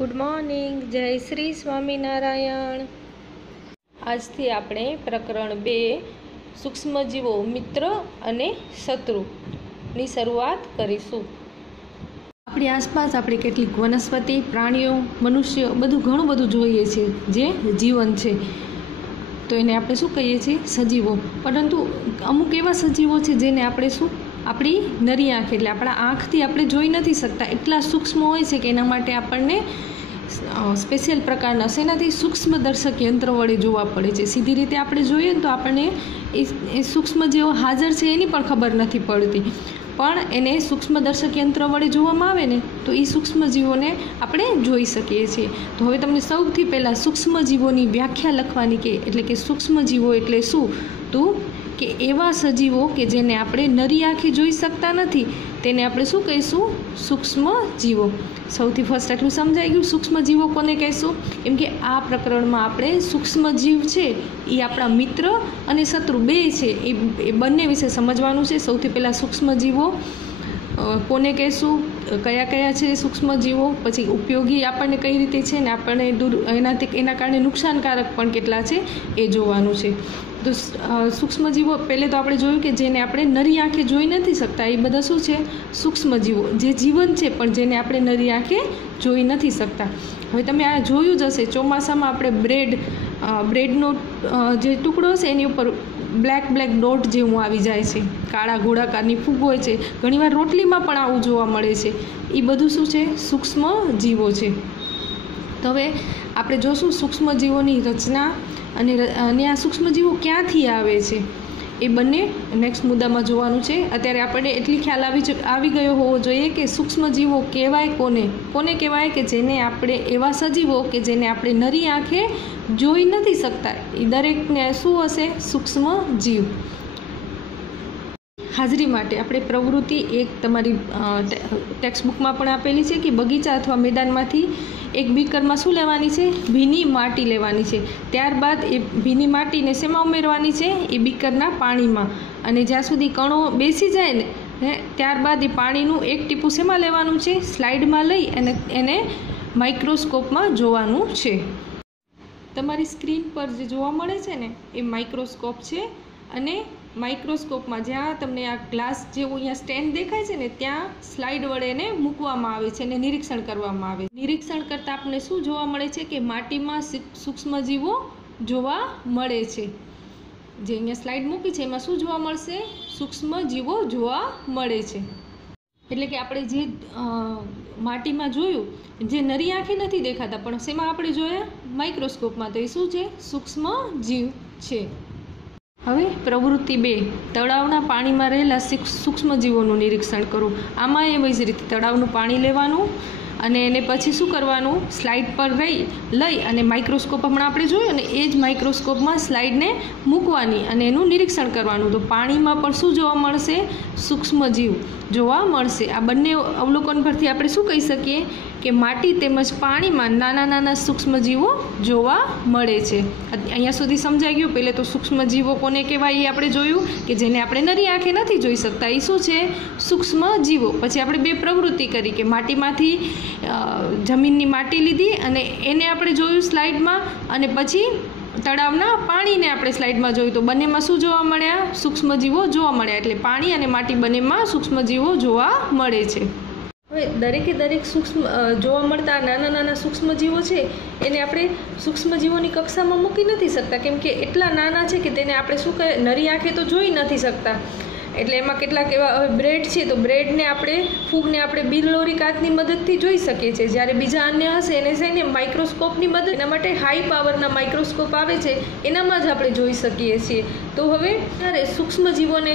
Good morning. जय श्री स्वामीनारायण। आज थी आपणे प्रकरण 2 सूक्ष्मजीवो मित्र अने शत्रु नी शरूआत करीशुं। अपनी आसपास આપણે કેટલીક વનસ્પતિ, પ્રાણીઓ, મનુષ્ય બધું ઘણું બધું જોઈએ છે જે જીવન છે, તો એને આપણે શું કહીએ છીએ? સજીવો। પરંતુ અમુક એવા સજીવો છે જેને આપણે શું આપણી નરી આંખ એટલે આપણા આંખથી આપણે જોઈ નથી શકતા, એટલા સૂક્ષ્મ હોય છે કે એના માટે આપણને સ્પેશિયલ પ્રકારના શેનાથી સૂક્ષ્મદર્શક યંત્ર વડે જોવા પડે છે। સીધી રીતે આપણે જોઈએ તો આપણને એ સૂક્ષ્મ જેવો હાજર છે એની પણ ખબર નથી પડતી, પણ એને સૂક્ષ્મદર્શક યંત્ર વડે જોવામાં આવે ને તો એ સૂક્ષ્મજીવોને આપણે જોઈ શકીએ છીએ। તો હવે તમને સૌથી પહેલાં સૂક્ષ્મજીવોની વ્યાખ્યા લખવાની કે એટલે કે સૂક્ષ્મજીવો એટલે શું? તો કે એવા સજીવો કે જેને આપણે નરી આંખે જોઈ શકતા નથી તેને આપણે શું કહીશું? સૂક્ષ્મજીવો। સૌથી ફર્સ્ટ આટલું સમજાઈ ગયું સૂક્ષ્મજીવો કોને કહીશું? કેમ કે આ પ્રકરણમાં આપણે સૂક્ષ્મજીવ છે એ આપણા મિત્ર અને શત્રુ બે છે એ બંને વિશે સમજવાનું છે। સૌથી પહેલાં સૂક્ષ્મજીવો કોને કહીશું, કયા કયા છે સૂક્ષ્મજીવો, પછી ઉપયોગી આપણને કઈ રીતે છે ને આપણને એના કારણે નુકસાનકારક પણ કેટલા છે એ જોવાનું છે। તો સૂક્ષ્મજીવો પહેલે તો આપણે જોયું કે જેને આપણે નરી આંખે જોઈ નથી શકતા એ બધા શું છે? સૂક્ષ્મજીવો, જે જીવન છે પણ જેને આપણે નરી આંખે જોઈ નથી શકતા। હવે તમે આ જોયું જ હશે, ચોમાસામાં આપણે બ્રેડનો જે ટુકડો હશે એની ઉપર બ્લેક ડોટ જેવું આવી જાય છે, કાળા ગોળાકારની ફૂગ હોય છે, ઘણીવાર રોટલીમાં પણ આવું જોવા મળે છે। એ બધું શું છે? સૂક્ષ્મજીવો છે। તો હવે આપણે જોશું સૂક્ષ્મજીવોની રચના અને આ સૂક્ષ્મજીવો ક્યાંથી આવે છે એ બંને નેક્સ્ટ મુદ્દામાં જોવાનું છે। અત્યારે આપણને એટલી ખ્યાલ આવી ગયો હોવો જોઈએ કે સૂક્ષ્મજીવો કહેવાય કોને કહેવાય કે જેને આપણે એવા સજીવો કે જેને આપણે નરી આંખે જોઈ નથી શકતા, એ દરેકને શું હશે? સૂક્ષ્મજીવ। હાજરી માટે આપણે પ્રવૃત્તિ એક તમારી ટેક્સ્ટ બુકમાં પણ આપેલી છે કે બગીચા અથવા મેદાનમાંથી એક બીકરમાં શું લેવાની છે? ભીની માટી લેવાની છે। ત્યારબાદ એ ભીની માટીને શેમાં ઉમેરવાની છે? એ બીકરના પાણીમાં, અને જ્યાં સુધી કણો બેસી જાય ને ત્યારબાદ એ પાણીનું એક ટીપું શેમાં લેવાનું છે? સ્લાઇડમાં લઈ અને એને માઇક્રોસ્કોપમાં જોવાનું છે। તમારી સ્ક્રીન પર જે જોવા મળે છે ને એ માઇક્રોસ્કોપ છે, અને માઇક્રોસ્કોપમાં જ્યાં તમને આ ગ્લાસ જેવું અહીંયા સ્ટેન્ડ દેખાય છે ને ત્યાં સ્લાઇડ વડે એને મૂકવામાં આવે છે અને નિરીક્ષણ કરવામાં આવે છે। નિરીક્ષણ કરતાં આપણને શું જોવા મળે છે કે માટીમાં સૂક્ષ્મજીવો જોવા મળે છે। જે અહીંયા સ્લાઇડ મૂકી છે એમાં શું જોવા મળશે? સૂક્ષ્મજીવો જોવા મળે છે। એટલે કે આપણે જે માટીમાં જોયું જે નરી આંખે નથી દેખાતા પણ શેમાં આપણે જોયા? માઇક્રોસ્કોપમાં, તો એ શું છે? સૂક્ષ્મજીવ છે। હવે પ્રવૃત્તિ 2 તળાવના પાણીમાં રહેલા સૂક્ષ્મજીવોનું નિરીક્ષણ કરો। આમાં એવી જ રીતે તળાવનું પાણી લેવાનું અને એને પછી શું કરવાનું? સ્લાઇડ પર લઈ અને માઇક્રોસ્કોપ હમણાં આપણે જોયું ને એ જ માઇક્રોસ્કોપમાં સ્લાઇડને મૂકવાની અને એનું નિરીક્ષણ કરવાનું। તો પાણીમાં પણ શું જોવા મળશે? સૂક્ષ્મજીવ જોવા મળશે। આ બંને અવલોકન પરથી આપણે શું કહી શકીએ કે માટી તેમજ પાણીમાં નાના સૂક્ષ્મજીવો જોવા મળે છે। અહીંયા સુધી સમજાઈ ગયું। પહેલે તો સૂક્ષ્મજીવો કોને કહેવાય એ આપણે જોયું કે જેને આપણે નરી આંખે નથી જોઈ શકતા, એ શું છે? સૂક્ષ્મજીવો। પછી આપણે 2 પ્રવૃત્તિ કરી કે માટીમાંથી જમીનની માટી લીધી અને એને આપણે જોયું સ્લાઇડમાં, અને પછી તળાવના પાણીને આપણે સ્લાઇડમાં જોયું તો બંનેમાં શું જોવા મળ્યા? સૂક્ષ્મજીવો જોવા મળ્યા। એટલે પાણી અને માટી બંનેમાં સૂક્ષ્મજીવો જોવા મળે છે। હવે દરેક સૂક્ષ્મ જોવા મળતા નાના સૂક્ષ્મજીવો છે એને આપણે સૂક્ષ્મજીવોની કક્ષામાં મૂકી નથી શકતા, કેમ કે એટલા નાના છે કે તેને આપણે શું કહે નરી આંખે તો જોઈ નથી શકતા। એટલે એમાં કેટલાક એવા હવે બ્રેડ છે તો બ્રેડને આપણે ફૂગને આપણે બિરલોરી કાચની મદદથી જોઈ શકીએ છીએ, જ્યારે બીજા અન્ય હશે એને છે ને માઇક્રોસ્કોપની મદદ, એના માટે હાઈ પાવરના માઇક્રોસ્કોપ આવે છે એનામાં જ આપણે જોઈ શકીએ છીએ। તો હવે ત્યારે સૂક્ષ્મજીવોને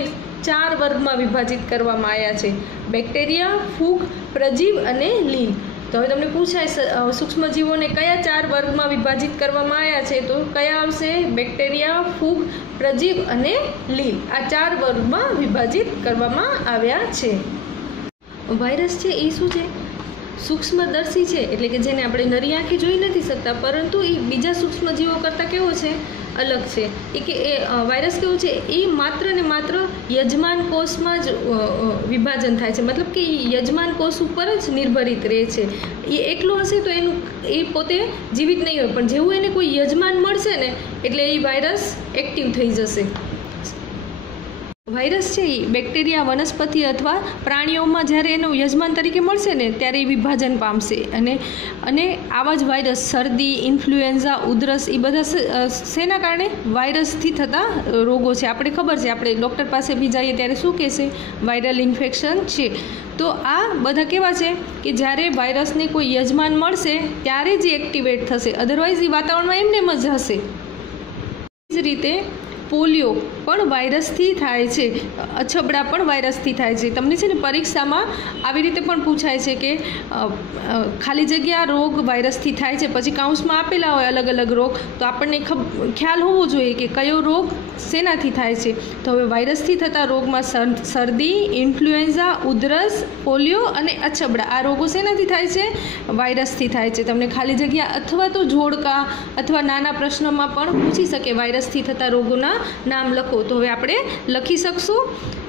4 વર્ગમાં વિભાજિત કરવામાં આવ્યા છે: બેક્ટેરિયા, ફૂગ, પ્રજીવ અને લીલ। તો હવે તમને પૂછાય સૂક્ષ્મજીવોને કયા 4 વર્ગમાં વિભાજિત કરવામાં આવ્યા છે? તો કયા આવશે? બેક્ટેરિયા, ફૂગ, પ્રજીવ અને લીલ। આ 4 વર્ગમાં વિભાજિત કરવામાં આવ્યા છે। વાયરસ છે એ શું છે? સૂક્ષ્મદર્શી છે, એટલે કે જેને આપણે નરી આંખે જોઈ નથી શકતા, પરંતુ એ બીજા સૂક્ષ્મજીવો કરતાં કેવો છે? અલગ છે. કે એ વાયરસ કેવું છે, એ માત્ર ને માત્ર યજમાન કોષમાં જ વિભાજન થાય છે, મતલબ કે એ યજમાન કોષ ઉપર જ નિર્ભરિત રહે છે. એ એકલો હશે તો એ પોતે જીવિત નહીં હોય, પણ જેવું એને કોઈ યજમાન મળશે ને એટલે એ વાયરસ એક્ટિવ થઈ જશે. વાયરસ છે એ બેક્ટેરિયા, વનસ્પતિ અથવા પ્રાણીઓમાં જ્યારે એનું યજમાન તરીકે મળશે ને ત્યારે એ વિભાજન પામશે. અને આવા જ વાયરસ, શરદી, ઇન્ફ્લુએન્ઝા, ઉધરસ, એ બધા શેના કારણે? વાયરસથી થતા રોગો છે. આપણે ખબર છે, આપણે ડૉક્ટર પાસે બી જઈએ ત્યારે શું કહેશે? વાયરલ ઇન્ફેક્શન છે. તો આ બધા કેવા છે કે જ્યારે વાયરસને કોઈ યજમાન મળશે ત્યારે જ એક્ટિવેટ થશે, અધરવાઇઝ એ વાતાવરણમાં એમને જ હશે. એ જ રીતે પોલિયો પણ વાયરસથી થાય છે, અછબડા પણ વાયરસથી થાય છે. તમને છે ને પરીક્ષામાં આવી રીતે પણ પૂછાય છે કે ખાલી જગ્યા રોગ વાયરસથી થાય છે, પછી કાઉન્સમાં આપેલા હોય અલગ અલગ રોગ, તો આપણને ખ્યાલ હોવો જોઈએ કે કયો રોગ શેનાથી થાય છે. તો હવે વાયરસથી થતા રોગમાં શરદી, ઇન્ફ્લુએન્ઝા, ઉધરસ, પોલિયો અને અછબડા, આ રોગો શેનાથી થાય છે? વાયરસથી થાય છે. તમને ખાલી જગ્યા અથવા તો જોડકા અથવા નાના પ્રશ્નોમાં પણ પૂછી શકે વાયરસથી થતા રોગોના નામ લખો. તો હવે આપણે લખી શકશું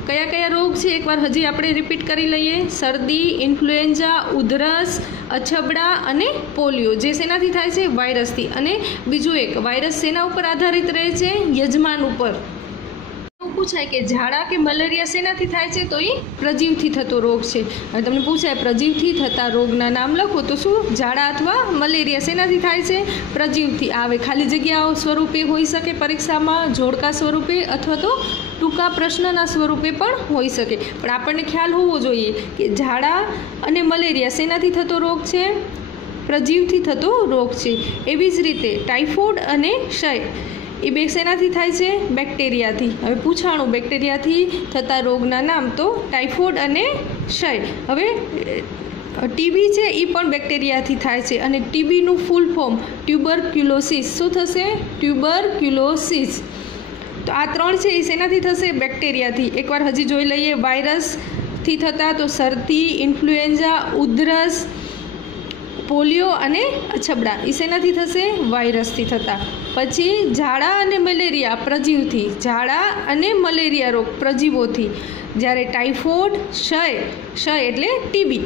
કયા કયા રોગ છે. એકવાર હજી આપણે રિપીટ કરી લઈએ. શરદી, ઇન્ફ્લુએન્ઝા, ઉધરસ, અછબડા અને પોલિયો, જે શેનાથી થાય છે? વાયરસથી. અને બીજું એક, વાયરસ શેના ઉપર આધારિત રહે છે? યજમાન ઉપર. પૂછાય કે ઝાડા કે મલેરિયા શેનાથી થાય છે? તો એ પ્રજીવથી થતો રોગ છે. હવે તમને પૂછાય પ્રજીવથી થતા રોગના નામ લખો, તો શું? ઝાડા અથવા મલેરિયા શેનાથી થાય છે? પ્રજીવથી. આવે ખાલી જગ્યાઓ સ્વરૂપે હોઈ શકે પરીક્ષામાં, જોડકા સ્વરૂપે અથવા તો ટૂંકા પ્રશ્નના સ્વરૂપે પણ હોઈ શકે. પણ આપણને ખ્યાલ હોવો જોઈએ કે ઝાડા અને મલેરિયા શેનાથી થતો રોગ છે? પ્રજીવથી થતો રોગ છે. એવી જ રીતે ટાઇફોઇડ અને ક્ષય, એ બે શેનાથી થાય છે? બેક્ટેરિયાથી. હવે પૂછાણું બેક્ટેરિયાથી થતા રોગના નામ, તો ટાઇફોઇડ અને ક્ષય. હવે ટીબી છે એ પણ બેક્ટેરિયાથી થાય છે, અને ટીબીનું ફૂલ ફોર્મ ટ્યુબરક્યુલોસિસ. શું થશે? ટ્યુબરક્યુલોસિસ. તો આ ત્રણ છે એ શેનાથી થશે? બેક્ટેરિયાથી. એકવાર હજી જોઈ લઈએ. વાયરસથી થતા તો શરદી, ઇન્ફ્લુએન્ઝા, ઉધરસ, પોલિયો અને અછબડા, એ શેનાથી થશે? વાયરસથી થતા. પછી ઝાડા અને મલેરિયા પ્રજીવથી, ઝાડા અને મલેરિયા રોગ પ્રજીવોથી. જ્યારે ટાઇફોઇડ, ક્ષય એટલે ટીબી,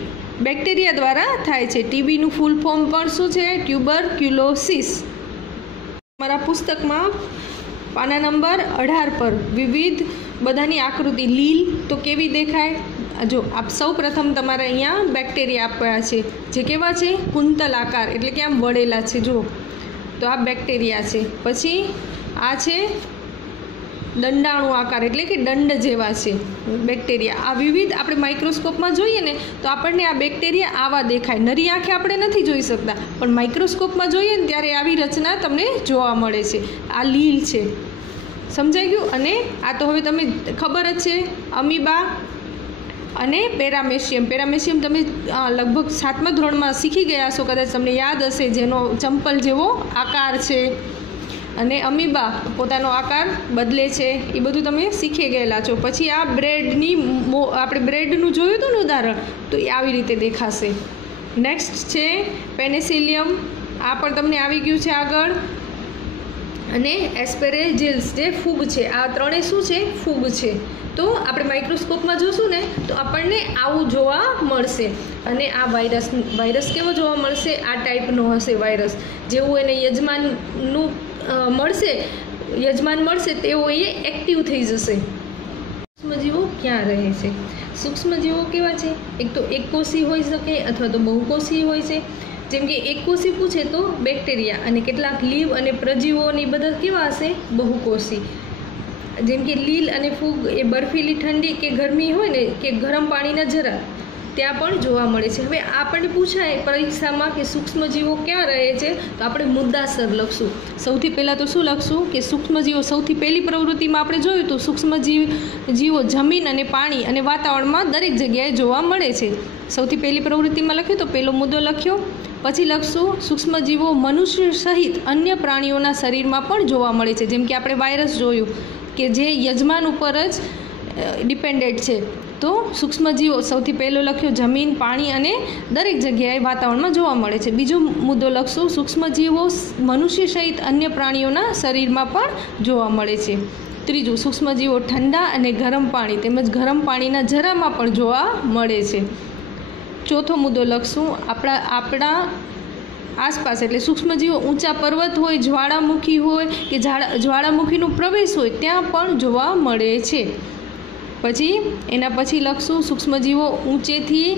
બેક્ટેરિયા દ્વારા થાય છે. ટીબીનું ફૂલ ફોર્મ પણ શું છે? ટ્યુબરક્યુલોસિસ. મારા પુસ્તકમાં પાના નંબર 18 પર વિવિધ બધાની આકૃતિ. લીલ તો કેવી દેખાય? જો આપ સૌ પ્રથમ તમારે અહીંયા બેક્ટેરિયા આપ્યા છે, જે કેવા છે? કુંતલ આકાર, એટલે કે આમ વળેલા છે. જુઓ, તો આ બેક્ટેરિયા છે. પછી આ છે દંડાણુ આકાર, એટલે કે દંડ જેવા છે બેક્ટેરિયા. આ વિવિધ આપણે માઇક્રોસ્કોપમાં જોઈએ ને તો આપણને આ બેક્ટેરિયા આવા દેખાય. નરી આંખે આપણે નથી જોઈ શકતા, પણ માઇક્રોસ્કોપમાં જોઈએ ને ત્યારે આવી રચના તમને જોવા મળે છે. આ લીલ છે. સમજાઈ ગયું? અને આ તો હવે તમે ખબર જ છે, અમીબા અને પેરામેશિયમ. પેરામેશિયમ તમે લગભગ 7મા ધોરણમાં શીખી ગયા છો, કદાચ તમને યાદ હશે, જેનો ચંપલ જેવો આકાર છે. અને અમીબા પોતાનો આકાર બદલે છે, એ બધું તમે શીખી ગયેલા છો. પછી આ આપણે બ્રેડનું જોયું હતું ને ઉદાહરણ, તો એ આવી રીતે દેખાશે. નેક્સ્ટ છે પેનિસિલિયમ. આ પણ તમને આવી ગયું છે આગળ. અને એસ્પેરેજિલ્સ, જે ફૂગ છે. આ ત્રણેય શું છે? ફૂગ છે. તો આપણે માઇક્રોસ્કોપમાં જોશું ને તો આપણને આવું જોવા મળશે. અને આ વાયરસ કેવો જોવા મળશે? આ ટાઈપનો હશે વાયરસ. જેવું એને યજમાન મળશે તેવો એ એક્ટિવ થઈ જશે. સૂક્ષ્મજીવો ક્યાં રહે છે? સૂક્ષ્મજીવો કેવા છે? એક તો એકકોષી હોઈ શકે અથવા તો બહુકોષી હોય છે. જેમ કે એકકોષી પૂછે તો બેક્ટેરિયા, અને કેટલાક લીવ અને પ્રજીવો ને બધા કેવા હશે? બહુકોષી. જેમ કે લીલ અને ફૂગ એ બર્ફીલી ઠંડી કે ગરમી હોય ને, કે ગરમ પાણીના ઝરા, ત્યાં પણ જોવા મળે છે. હવે આપણને પૂછાય પરીક્ષામાં કે સૂક્ષ્મજીવો ક્યાં રહે છે, તો આપણે મુદ્દાસર લખશું. સૌથી પહેલાં તો શું લખશું કે સૂક્ષ્મજીવો સૌથી પહેલી પ્રવૃત્તિમાં આપણે જોયું તો સૂક્ષ્મજીવો જમીન અને પાણી અને વાતાવરણમાં દરેક જગ્યાએ જોવા મળે છે. સૌથી પહેલી પ્રવૃત્તિમાં લખ્યું તો પહેલો મુદ્દો લખ્યો. પછી લખશું સૂક્ષ્મજીવો મનુષ્ય સહિત અન્ય પ્રાણીઓના શરીરમાં પણ જોવા મળે છે. જેમ કે આપણે વાયરસ જોયું કે જે યજમાન ઉપર જ ડિપેન્ડેન્ટ છે. તો સૂક્ષ્મજીવો સૌથી પહેલો લખ્યો જમીન, પાણી અને દરેક જગ્યાએ વાતાવરણમાં જોવા મળે છે. બીજો મુદ્દો લખશું સૂક્ષ્મજીવો મનુષ્ય સહિત અન્ય પ્રાણીઓના શરીરમાં પણ જોવા મળે છે. ત્રીજું સૂક્ષ્મજીવો ઠંડા અને ગરમ પાણી તેમજ ગરમ પાણીના જરામાં પણ જોવા મળે છે. ચોથો મુદ્દો લખશું આપણા આસપાસ એટલે સૂક્ષ્મજીવો ઊંચા પર્વત હોય, જ્વાળામુખી હોય કે જ્વાળામુખીનો પ્રવેશ હોય ત્યાં પણ જોવા મળે છે. પછી એના પછી લખશું સૂક્ષ્મજીવો ઊંચેથી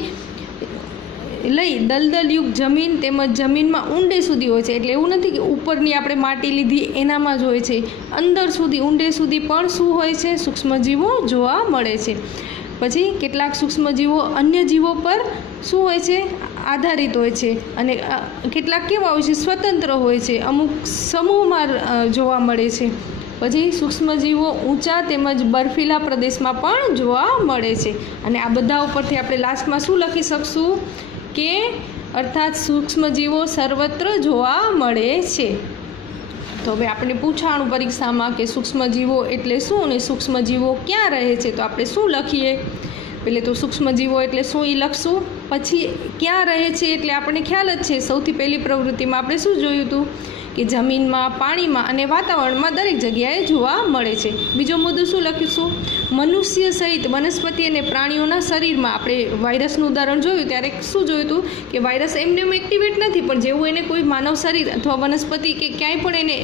લઈ દલદલયુક્ત જમીન તેમજ જમીનમાં ઊંડે સુધી હોય છે. એટલે એવું નથી કે ઉપરની આપણે માટી લીધી એનામાં જ હોય છે, અંદર સુધી ઊંડે સુધી પણ શું હોય છે? સૂક્ષ્મજીવો જોવા મળે છે. પછી કેટલાક સૂક્ષ્મજીવો અન્ય જીવો પર શું હોય છે? આધારિત હોય છે અને કેટલાક કેવા હોય છે? સ્વતંત્ર હોય છે, અમુક સમૂહમાં જોવા મળે છે. પછી સૂક્ષ્મજીવો ઊંચા તેમજ બર્ફીલા પ્રદેશમાં પણ જોવા મળે છે. અને આ બધા ઉપરથી આપણે લાસ્ટમાં શું લખી શકશું કે અર્થાત સૂક્ષ્મજીવો સર્વત્ર જોવા મળે છે. તો હવે આપણે પૂછાણું પરીક્ષામાં કે સૂક્ષ્મજીવો એટલે શું અને સૂક્ષ્મજીવો ક્યાં રહે છે, તો આપણે શું લખીએ? પહેલે તો સૂક્ષ્મજીવો એટલે શું એ લખશું, પછી ક્યાં રહે છે એટલે આપણને ખ્યાલ જ છે. સૌથી પહેલી પ્રવૃત્તિમાં આપણે શું જોયું હતું કે જમીનમાં, પાણીમાં અને વાતાવરણમાં દરેક જગ્યાએ જોવા મળે છે. બીજો મુદ્દો શું લખીશું? મનુષ્ય સહિત વનસ્પતિ અને પ્રાણીઓના શરીરમાં. આપણે વાયરસનું ઉદાહરણ જોયું ત્યારે શું જોયું હતું કે વાયરસ એમને એક્ટિવેટ નથી, પણ જેવું એને કોઈ માનવ શરીર અથવા વનસ્પતિ કે ક્યાંય પણ એને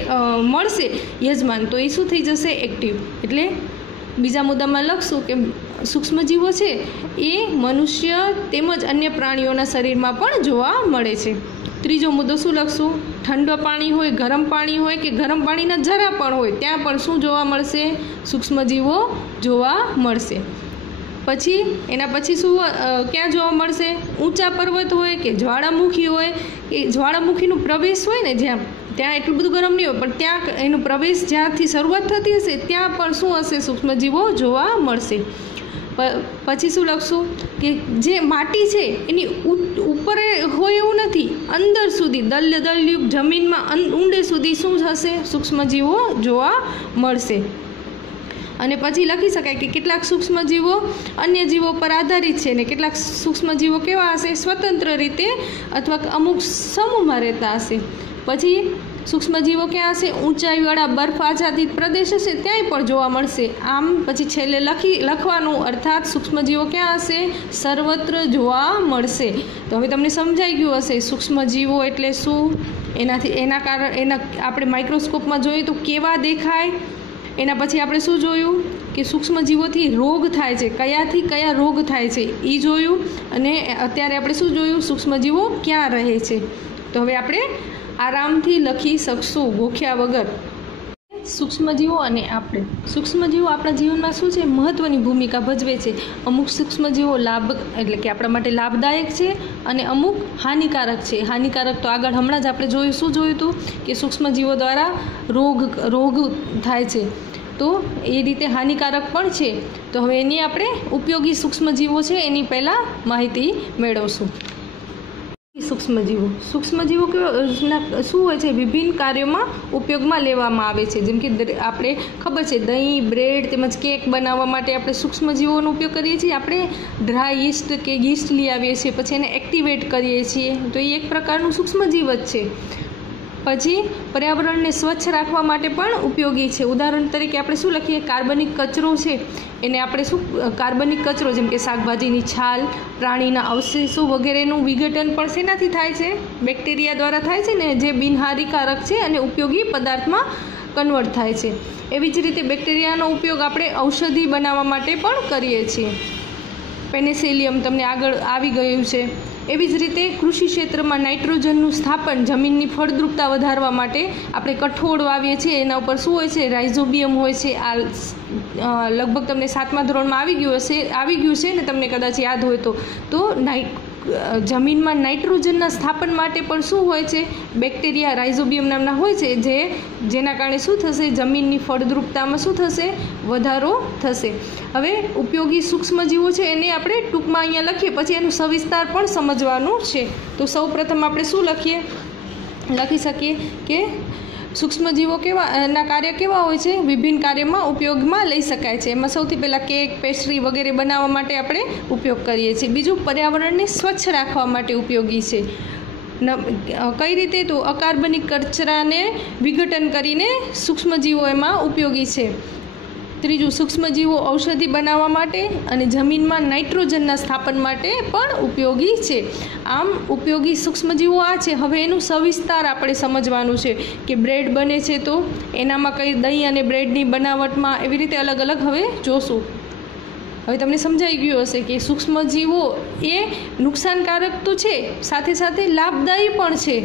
મળશે યજમાન, તો એ શું થઈ જશે? એક્ટિવ. એટલે બીજા મુદ્દામાં લખશું કે સૂક્ષ્મજીવો છે એ મનુષ્ય તેમજ અન્ય પ્રાણીઓના શરીરમાં પણ જોવા મળે છે. ત્રીજો મુદ્દો શું લખશું? ઠંડુ પાણી હોય, ગરમ પાણી હોય કે ગરમ પાણીના જરા પણ હોય ત્યાં પણ શું જોવા મળશે? સૂક્ષ્મજીવો જોવા મળશે. પછી એના પછી શું ક્યાં જોવા મળશે? ઊંચા પર્વત હોય કે જ્વાળામુખી હોય, એ જ્વાળામુખીનો પ્રવેશ હોય ને ત્યાં એટલું બધું ગરમ નહીં હોય, પણ ત્યાં એનો પ્રવેશ જ્યાંથી શરૂઆત થતી હશે ત્યાં પણ શું હશે? સૂક્ષ્મજીવો જોવા મળશે. પછી શું લખશું કે જે માટી છે એની ઉપર હોય એવું નથી, અંદર સુધી દલદલયુક્ત જમીનમાં ઊંડે સુધી શું થશે? સૂક્ષ્મજીવો જોવા મળશે. અને પછી લખી શકાય કે કેટલાક સૂક્ષ્મજીવો અન્ય જીવો પર આધારિત છે ને કેટલાક સૂક્ષ્મજીવો કેવા હશે? સ્વતંત્ર રીતે અથવા અમુક સમૂહમાં રહેતા હશે. પછી સૂક્ષ્મજીવો ક્યાં હશે? ઊંચાઈવાળા બરફ આચ્છાદિત પ્રદેશ હશે ત્યાંય પણ જોવા મળશે. આમ પછી છેલ્લે લખવાનું અર્થાત સૂક્ષ્મજીવો ક્યાં હશે? સર્વત્ર જોવા મળશે. તો હવે તમને સમજાઈ ગયું હશે સૂક્ષ્મજીવો એટલે શું, એના આપણે માઇક્રોસ્કોપમાં જોઈએ તો કેવા દેખાય. એના પછી આપણે શું જોયું કે સૂક્ષ્મજીવોથી રોગ થાય છે, કયાથી કયા રોગ થાય છે એ જોયું. અને અત્યારે આપણે શું જોયું? સૂક્ષ્મજીવો ક્યાં રહે છે. તો હવે આપણે આરામથી લખી શકશું ગોખ્યા વગર. સૂક્ષ્મજીવો અને આપણે. સૂક્ષ્મજીવો આપણા જીવનમાં શું છે? મહત્ત્વની ભૂમિકા ભજવે છે. અમુક સૂક્ષ્મજીવો એટલે કે આપણા માટે લાભદાયક છે અને અમુક હાનિકારક છે. હાનિકારક તો આગળ હમણાં જ આપણે જોયું. શું જોયું હતું કે સૂક્ષ્મજીવો દ્વારા રોગ થાય છે, તો એ રીતે હાનિકારક પણ છે. તો હવે એની આપણે ઉપયોગી સૂક્ષ્મજીવો છે એની પહેલાં માહિતી મેળવશું. સૂક્ષ્મજીવો શું હોય છે? વિભિન્ન કાર્યોમાં ઉપયોગમાં લેવામાં આવે છે. જેમ કે આપણે ખબર છે દહીં, બ્રેડ તેમજ કેક બનાવવા માટે આપણે સૂક્ષ્મજીવોનો ઉપયોગ કરીએ છીએ. આપણે ડ્રાય યીસ્ટ કે યીસ્ટ લઈ આવીએ છીએ, પછી એને એક્ટિવેટ કરીએ છીએ, તો એ એક પ્રકારનું સૂક્ષ્મજીવ જ છે. પછી પર્યાવરણને સ્વચ્છ રાખવા માટે પણ ઉપયોગી છે. ઉદાહરણ તરીકે આપણે શું લખીએ? કાર્બનિક કચરો છે એને આપણે શું કાર્બનિક કચરો જેમ કે શાકભાજીની છાલ, પ્રાણીના અવશેષો વગેરેનું વિઘટન પણ શેનાથી થાય છે? બેક્ટેરિયા દ્વારા થાય છે ને, જે બિનહાનિકારક છે અને ઉપયોગી પદાર્થમાં કન્વર્ટ થાય છે. એવી જ રીતે બેક્ટેરિયાનો ઉપયોગ આપણે ઔષધિ બનાવવા માટે પણ કરીએ છીએ. પેનિસિલિયમ તમને આગળ આવી ગયું છે. એવી જ રીતે કૃષિ ક્ષેત્રમાં નાઇટ્રોજનનું સ્થાપન, જમીનની ફળદ્રુપતા વધારવા માટે આપણે કઠોળ વાવીએ છીએ, એના ઉપર શું હોય છે? રાઇઝોબિયમ હોય છે. આ લગભગ તમને 7મા ધોરણમાં આવી ગયું છે ને, તમને કદાચ યાદ હોય તો જમીનમાં નાઇટ્રોજનના સ્થાપન માટે પણ શું હોય છે? બેક્ટેરિયા રાઇઝોબિયમ નામના હોય છે, જેના કારણે શું થશે? જમીનની ફળદ્રુપતામાં શું થશે? વધારો થશે. હવે ઉપયોગી સૂક્ષ્મજીવો છે એને આપણે ટૂંકમાં અહીંયા લખીએ, પછી એનું સવિસ્તાર પણ સમજવાનું છે. તો સૌ પ્રથમ આપણે શું લખી શકીએ કે સૂક્ષ્મજીવો ના કાર્ય કેવા હોય છે? વિભિન્ન કાર્યમાં ઉપયોગમાં લઈ શકાય છે. એમાં સૌથી પહેલાં કેક, પેસ્ટ્રી વગેરે બનાવવા માટે આપણે ઉપયોગ કરીએ છીએ. બીજું, પર્યાવરણને સ્વચ્છ રાખવા માટે ઉપયોગી છે. કઈ રીતે? તો અકાર્બનિક કચરાને વિઘટન કરીને સૂક્ષ્મજીવો એમાં ઉપયોગી છે. ત્રીજું, સૂક્ષ્મજીવો ઔષધિ બનાવવા માટે અને જમીનમાં નાઇટ્રોજનના સ્થાપન માટે પણ ઉપયોગી છે. આમ ઉપયોગી સૂક્ષ્મજીવો આ છે. હવે એનું સવિસ્તાર આપણે સમજવાનું છે કે બ્રેડ બને છે તો એનામાં કઈ દહીં અને બ્રેડની બનાવટમાં એવી રીતે અલગ અલગ હવે જોશું. હવે તમને સમજાઈ ગયું હશે કે સૂક્ષ્મજીવો એ નુકસાનકારક તો છે, સાથે સાથે લાભદાયી પણ છે.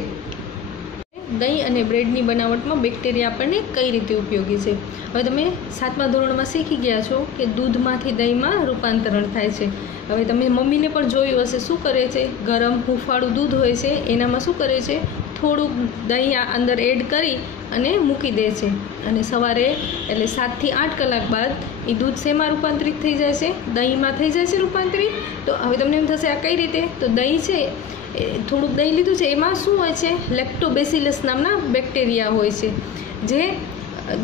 દહીં અને બ્રેડની બનાવટમાં બેક્ટેરિયા આપણને કઈ રીતે ઉપયોગી છે? હવે તમે 7મા ધોરણમાં શીખી ગયા છો કે દૂધમાંથી દહીંમાં રૂપાંતરણ થાય છે. હવે તમે મમ્મીને પણ જોયું હશે, શું કરે છે? ગરમ હૂંફાળું દૂધ હોય છે, એનામાં શું કરે છે? થોડુંક દહીં અંદર એડ કરી અને મૂકી દે છે, અને સવારે એટલે 7 થી 8 કલાક બાદ એ દૂધ શેમાં રૂપાંતરિત થઈ જાય છે? દહીંમાં થઈ જાય છે રૂપાંતરિત. તો હવે તમને એમ થશે આ કઈ રીતે? તો દહીં છે, થોડુંક દહીં લીધું છે, એમાં શું હોય છે? લેક્ટોબેસિલસ નામના બેક્ટેરિયા હોય છે, જે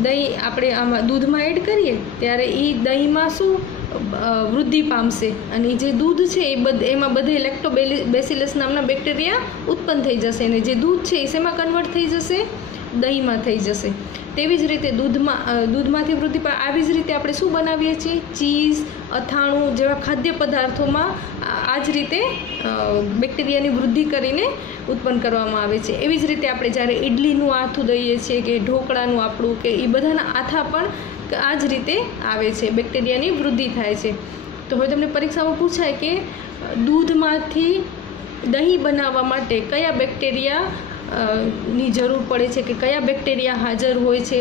દહીં આપણે આમાં દૂધમાં એડ કરીએ ત્યારે એ દહીંમાં શું વૃદ્ધિ પામશે, અને જે દૂધ છે એમાં બધે લેક્ટોબેસિલસ નામના બેક્ટેરિયા ઉત્પન્ન થઈ જશે, અને જે દૂધ છે એ શેમાં કન્વર્ટ થઈ જશે? દહીંમાં થઈ જશે. તેવી જ રીતે દૂધમાંથી વૃદ્ધિ આવી જ રીતે આપણે શું બનાવીએ છીએ? ચીઝ, અથાણું જેવા ખાદ્ય પદાર્થોમાં આ જ રીતે બેક્ટેરિયાની વૃદ્ધિ કરીને ઉત્પન્ન કરવામાં આવે છે. એવી જ રીતે આપણે જ્યારે ઇડલીનું આથું દઈએ છીએ કે ઢોકળાનું આપણું કે એ બધાના આથા પણ આ જ રીતે આવે છે, બેક્ટેરિયાની વૃદ્ધિ થાય છે. તો હવે તમને પરીક્ષામાં પૂછાય કે દૂધમાંથી દહીં બનાવવા માટે કયા બેક્ટેરિયા ની જરૂર પડે છે, કે કયા બેક્ટેરિયા હાજર હોય છે,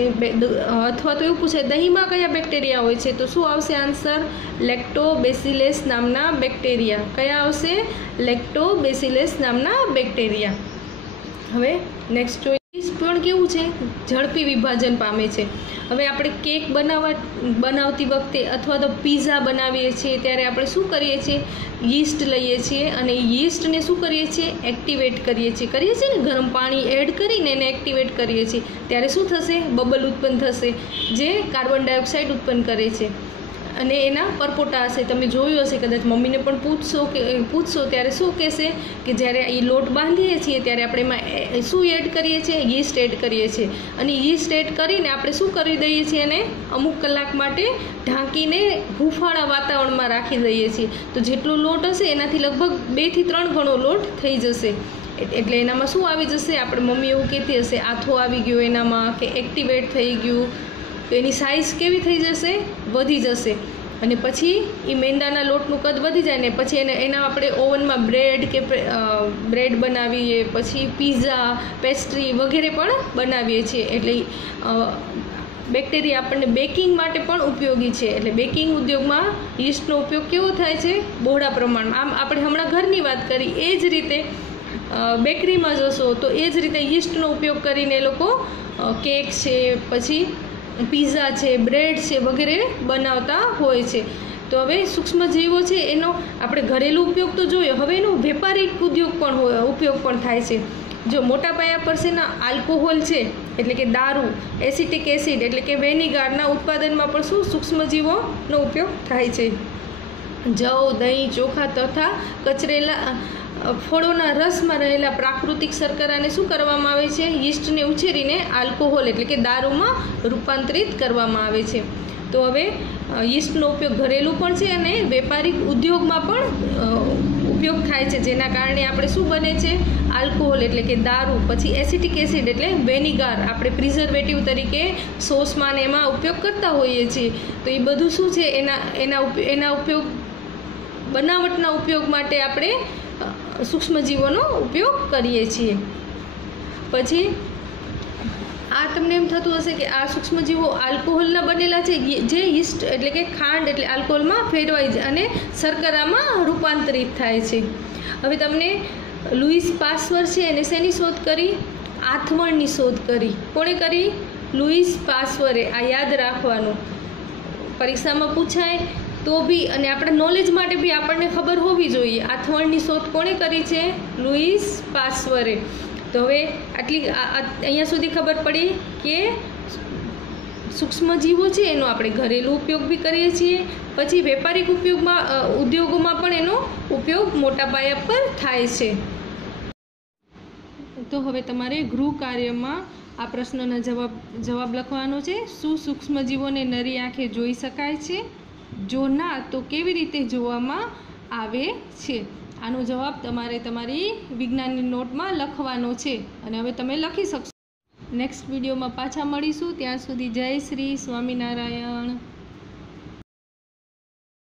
અથવા તો એવું પૂછે દહીંમાં કયા બેક્ટેરિયા હોય છે, તો શું આવશે આન્સર? લેક્ટોબેસિલસ નામના બેક્ટેરિયા. કયા આવશે? લેક્ટોબેસિલસ નામના બેક્ટેરિયા. હવે નેક્સ્ટ જોઈએ, પણ કેવું છે? ઝડપી વિભાજન પામે છે. હવે આપણે કેક બનાવતી વખતે અથવા તો પીઝા બનાવીએ છીએ ત્યારે આપણે શું કરીએ છીએ? યીસ્ટ લઈએ છીએ, અને યીસ્ટને શું કરીએ છીએ? એક્ટિવેટ કરીએ છીએ ને, ગરમ પાણી એડ કરીને એને એક્ટિવેટ કરીએ છીએ. ત્યારે શું થશે? બબલ ઉત્પન્ન થશે, જે કાર્બન ડાયોક્સાઇડ ઉત્પન્ન કરે છે, અને એના પરપોટા હશે. તમે જોયું હશે, કદાચ મમ્મીને પણ પૂછશો ત્યારે શું કહેશે કે જ્યારે એ લોટ બાંધીએ છીએ ત્યારે આપણે એમાં શું એડ કરીએ છીએ? યીસ્ટ એડ કરીએ છીએ, અને યીસ્ટ એડ કરીને આપણે શું કરી દઈએ છીએ? એને અમુક કલાક માટે ઢાંકીને હૂંફાળા વાતાવરણમાં રાખી દઈએ છીએ. તો જેટલો લોટ હશે એનાથી લગભગ 2 થી 3 ગણો લોટ થઈ જશે. એટલે એનામાં શું આવી જશે? આપણે મમ્મી એવું કહેતી હશે આથો આવી ગયો એનામાં, કે એક્ટિવેટ થઈ ગયું. તો એની સાઇઝ કેવી થઈ જશે? વધી જશે. અને પછી એ મેંદાના લોટનું કદ વધી જાય ને પછી એના આપણે ઓવનમાં બ્રેડ બનાવીએ, પછી પીઝા, પેસ્ટ્રી વગેરે પણ બનાવીએ છીએ. એટલે બેક્ટેરિયા આપણને બેકિંગ માટે પણ ઉપયોગી છે. એટલે બેકિંગ ઉદ્યોગમાં યીસ્ટનો ઉપયોગ કેવો થાય છે? બહોળા પ્રમાણમાં. આમ આપણે હમણાં ઘરની વાત કરી, એ જ રીતે બેકરીમાં જશો તો એ જ રીતે યીસ્ટનો ઉપયોગ કરીને એ લોકો કેક છે, પછી પીઝા છે, બ્રેડ છે વગેરે બનાવતા હોય છે. તો હવે સૂક્ષ્મજીવો છે એનો આપણે ઘરેલું ઉપયોગ તો જોયો, હવે એનો વેપારિક ઉપયોગ પણ થાય છે. જો મોટા પાયા પર છે ના આલ્કોહોલ છે, એટલે કે દારૂ, એસિટિક એસિડ એટલે કે વેનિગારના ઉત્પાદનમાં પણ શું સૂક્ષ્મજીવોનો ઉપયોગ થાય છે. જવ, દહીં, ચોખા તથા કચરેલા ફળોના રસમાં રહેલા પ્રાકૃતિક શર્કરાને શું કરવામાં આવે છે? યીસ્ટને ઉછેરીને આલ્કોહોલ એટલે કે દારૂમાં રૂપાંતરિત કરવામાં આવે છે. તો હવે યીસ્ટનો ઉપયોગ ઘરેલું પણ છે અને વેપારિક ઉદ્યોગમાં પણ ઉપયોગ થાય છે, જેના કારણે આપણે શું બને છે? આલ્કોહોલ એટલે કે દારૂ, પછી એસિટિક એસિડ એટલે વેનિગાર આપણે પ્રિઝર્વેટિવ તરીકે સોસમાં ને એમાં ઉપયોગ કરતા હોઈએ છીએ. તો એ બધું શું છે? એના ઉપયોગ બનાવટના ઉપયોગ માટે આપણે સૂક્ષ્મજીવોનો ઉપયોગ કરીએ છીએ. પછી આ તમને એમ થતું હશે કે આ સૂક્ષ્મજીવો આલ્કોહોલના બનેલા છે, જે યીસ્ટ એટલે કે ખાંડ એટલે આલ્કોહોલમાં ફેરવાઈ જાય અને શર્કરામાં રૂપાંતરિત થાય છે. હવે તમને લુઈસ પાસ્ચર છે એને શેની શોધ કરી? આથવણની શોધ કરી. કોણે કરી? લુઈસ પાસ્ચરે. આ યાદ રાખવાનું, પરીક્ષામાં પૂછાય તો બી, અને આપણા નોલેજ માટે બી આપણને ખબર હોવી જોઈએ. આથવણની શોધ કોણે કરી છે? લુઈસ પાસ્ચરે. તો હવે આટલી અહીંયા સુધી ખબર પડી કે સૂક્ષ્મજીવો છે એનો આપણે ઘરેલું ઉપયોગ બી કરીએ છીએ, પછી વેપારિક ઉદ્યોગોમાં પણ એનો ઉપયોગ મોટા પાયા પર થાય છે. તો હવે તમારે ગૃહ કાર્યમાં આ પ્રશ્નના જવાબ લખવાનો છે. શું સૂક્ષ્મજીવોને નરી આંખે જોઈ શકાય છે? જો ના તો કેવી રીતે જોવામાં આવે છે? આનો જવાબ તમારે તમારી વિજ્ઞાનની નોટમાં લખવાનો છે અને હવે તમે લખી શકશો. નેક્સ્ટ વિડીયોમાં પાછા મળીશું. ત્યાં સુધી જય શ્રી સ્વામિનારાયણ.